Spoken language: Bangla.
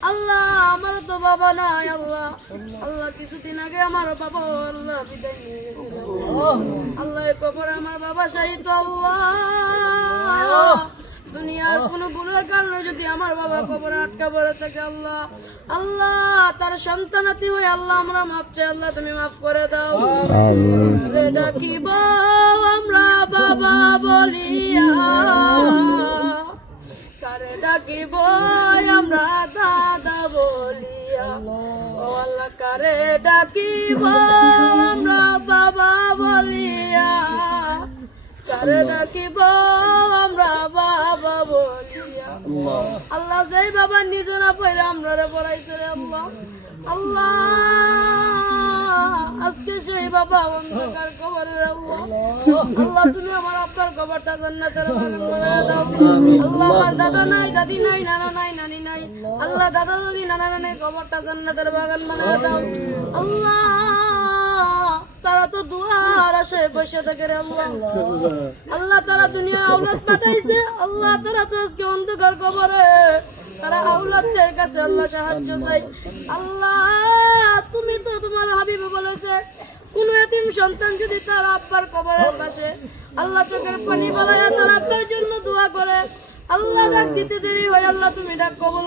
আল্লাহ আমার তো বাবা নাই আল্লাহ। আল্লাহ কিছুদিন আগে আমার বাবা আল্লাহ বিদায় নিয়ে গেছিল। আল্লাহ কবরে আমার বাবা শাহিদ আল্লাহ। দুনিয়ার কোনো ভুলের কারণে যদি আমার বাবা কবরে আটকা পড়ে থাকে আল্লাহ। আল্লাহ তার সন্তানাতি হয়ে আল্লাহ আমরা মাফ চাই আল্লাহ তুমি মাফ করে দাও। ডাকিব আমরা বাবা বলিয়া। ডাকিব আমরা দাদা বলিয়া। ও আল্লাহ কারে ডাকিব আমরা বাবা বলিয়া। কারে ডাকিব আমরা বাবা বলিয়া। আল্লাহ। যেই বাবা নিজে না পড়ে আমরা পড়াইছে আল্লাহ। আল্লাহ আজকে সেই বাবা অন্ধকার কবরে রে আল্লাহ, তুমি আমার আব্বার কবরটা জান্নাতের আল্লাহ, আমার দাদা নাই, দাদি নাই, নানা নাই, নানি নাই। আল্লাহ, দাদা, দাদি, নানা নানি কবরটা জান্নাতের বাগান বানায় দাও। আল্লাহ, তারা তো দুয়ার আসে, বসে থাকে রে আল্লাহ। আল্লাহ, তারা দুনিয়া আওলাদ পাঠাইছে। আল্লাহ, তারা তো আজকে অন্ধকার কবরে। তারা আওলাদদের কাছে আল্লাহ সাহায্য চাই। আল্লাহ, তুমি কোন এতিম সন্তান যদি তার আব্বার কবরের পাশে আল্লাহ চোখের পানি বলায় তার আব্বার জন্য দোয়া করে। আল্লাহ ডাক দিতে দেরি হয়, আল্লাহ তুমি ডাক কবল